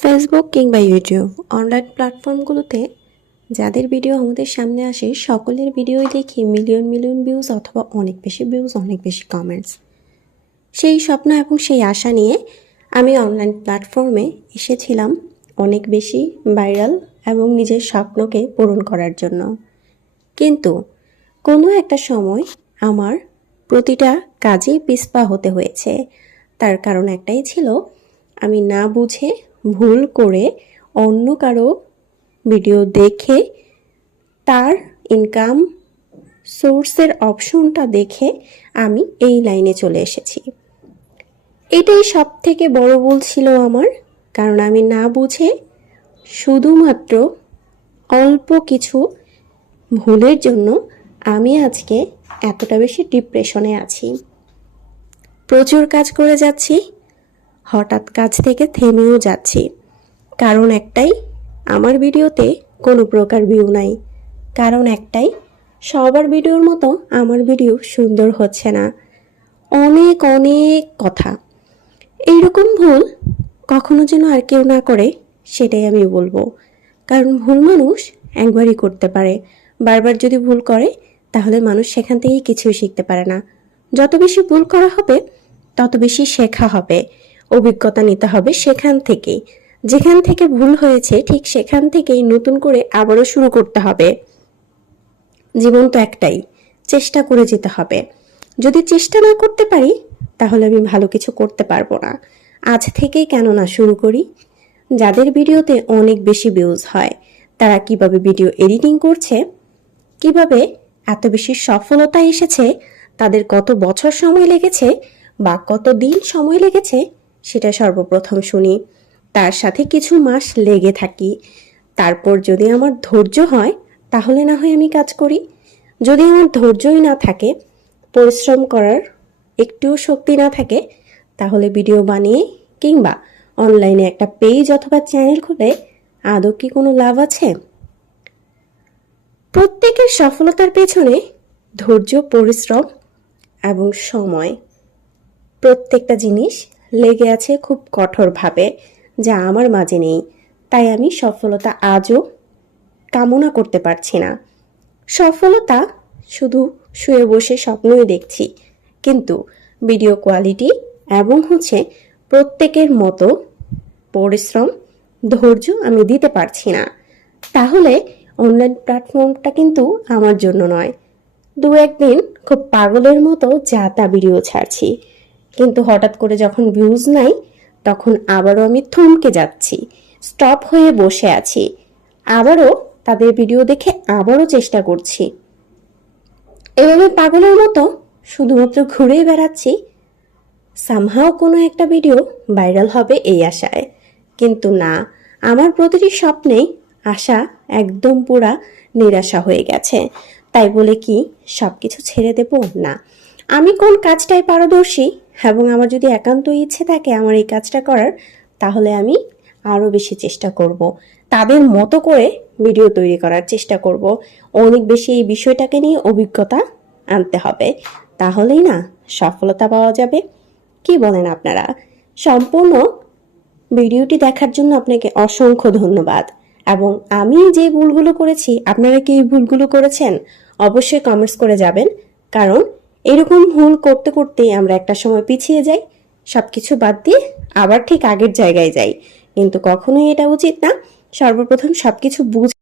Facebook কিংবা YouTube online প্ল্যাটফর্মগুলোতে যাদের video আমাদের সামনে আসে সকলের ভিডিওই দেখি মিলিয়ন মিলিয়ন ভিউজ অথবা অনেক বেশি ভিউজ, অনেক বেশি কমেন্টস। সেই স্বপ্ন এবং সেই আশা নিয়ে আমি অনলাইন প্ল্যাটফর্মে এসেছিলাম অনেক বেশি ভাইরাল এবং নিজের স্বপ্নকে পূরণ করার জন্য। কিন্তু কোনো একটা সময় আমার প্রতিটা কাজেই পিছপা হতে হয়েছে। তার কারণ একটাই ছিল, আমি না বুঝে ভুল করে অন্য কারো ভিডিও দেখে তার ইনকাম সোর্সের অপশনটা দেখে আমি এই লাইনে চলে এসেছি। এটাই সব থেকে বড় ভুল ছিল আমার, কারণ আমি না বুঝে শুধুমাত্র অল্প কিছু ভুলের জন্য আমি আজকে এতটা বেশি ডিপ্রেশনে আছি। প্রচুর কাজ করে যাচ্ছি, হঠাৎ কাজ থেকে থেমেও যাচ্ছি। কারণ একটাই, আমার ভিডিওতে কোনো প্রকার ভিউ নাই। কারণ একটাই, সবার ভিডিওর মতো আমার ভিডিও সুন্দর হচ্ছে না। অনেক অনেক কথা। এইরকম ভুল কখনো যেন আর কেউ না করে সেটাই আমি বলবো। কারণ ভুল মানুষ একবারই করতে পারে, বারবার যদি ভুল করে তাহলে মানুষ সেখান থেকেই কিছুই শিখতে পারে না। যত বেশি ভুল করা হবে তত বেশি শেখা হবে, অভিজ্ঞতা নিতে হবে সেখান থেকেই। যেখান থেকে ভুল হয়েছে ঠিক সেখান থেকেই নতুন করে আবারও শুরু করতে হবে। জীবন তো একটাই, চেষ্টা করে যেতে হবে। যদি চেষ্টা না করতে পারি তাহলে আমি ভালো কিছু করতে পারবো না। আজ থেকেই কেন না শুরু করি। যাদের ভিডিওতে অনেক বেশি ভিউজ হয় তারা কিভাবে ভিডিও এডিটিং করছে, কিভাবে এত বেশি সফলতা এসেছে, তাদের কত বছর সময় লেগেছে বা কত দিন সময় লেগেছে সেটা সর্বপ্রথম শুনি। তার সাথে কিছু মাস লেগে থাকি। তারপর যদি আমার ধৈর্য হয় তাহলে না হয় আমি কাজ করি। যদি আমার ধৈর্যই না থাকে, পরিশ্রম করার একটুও শক্তি না থাকে, তাহলে ভিডিও বানিয়ে কিংবা অনলাইনে একটা পেজ অথবা চ্যানেল খুলে আদৌ কি কোনো লাভ আছে? প্রত্যেকের সফলতার পেছনে ধৈর্য, পরিশ্রম এবং সময়, প্রত্যেকটা জিনিস লেগে আছে খুব কঠোরভাবে, যা আমার মাঝে নেই। তাই আমি সফলতা আজও কামনা করতে পারছি না। সফলতা শুধু শুয়ে বসে স্বপ্নই দেখছি, কিন্তু ভিডিও কোয়ালিটি এবং প্রত্যেকের মতো পরিশ্রম, ধৈর্য আমি দিতে পারছি না। তাহলে অনলাইন প্ল্যাটফর্মটা কিন্তু আমার জন্য নয়। দু একদিন খুব পাগলের মতো যা তা ভিডিও ছাড়ছি, কিন্তু হঠাৎ করে যখন ভিউজ নাই তখন আবারও আমি থমকে যাচ্ছি, স্টপ হয়ে বসে আছি। আবারও তাদের ভিডিও দেখে আবারও চেষ্টা করছি। এভাবে পাগলের মতো শুধুমাত্র ঘুরেই বেড়াচ্ছি, সামহাও কোনো একটা ভিডিও ভাইরাল হবে এই আশায়। কিন্তু না, আমার প্রতিটি স্বপ্নেই আশা একদম পুরা নিরাশা হয়ে গেছে। তাই বলে কি সব কিছু ছেড়ে দেব? না। আমি কোন কাজটায় পারদর্শী এবং আমার যদি একান্ত ইচ্ছে থাকে আমার এই কাজটা করার, তাহলে আমি আরও বেশি চেষ্টা করব। তাদের মতো করে ভিডিও তৈরি করার চেষ্টা করব। অনেক বেশি এই বিষয়টাকে নিয়ে অভিজ্ঞতা আনতে হবে, তাহলেই না সফলতা পাওয়া যাবে। কি বলেন আপনারা? সম্পূর্ণ ভিডিওটি দেখার জন্য আপনাকে অসংখ্য ধন্যবাদ। এবং আমি যে ভুলগুলো করেছি, আপনারা কি এই ভুলগুলো করেছেন? অবশ্যই কমেন্টস করে যাবেন। কারণ এরকম ভুল করতে করতেই আমরা একটা সময় পিছিয়ে যাই, সবকিছু বাদ দিয়ে আবার ঠিক আগের জায়গায় যাই। কিন্তু কখনোই এটা উচিত না। সর্বপ্রথম সবকিছু বুঝে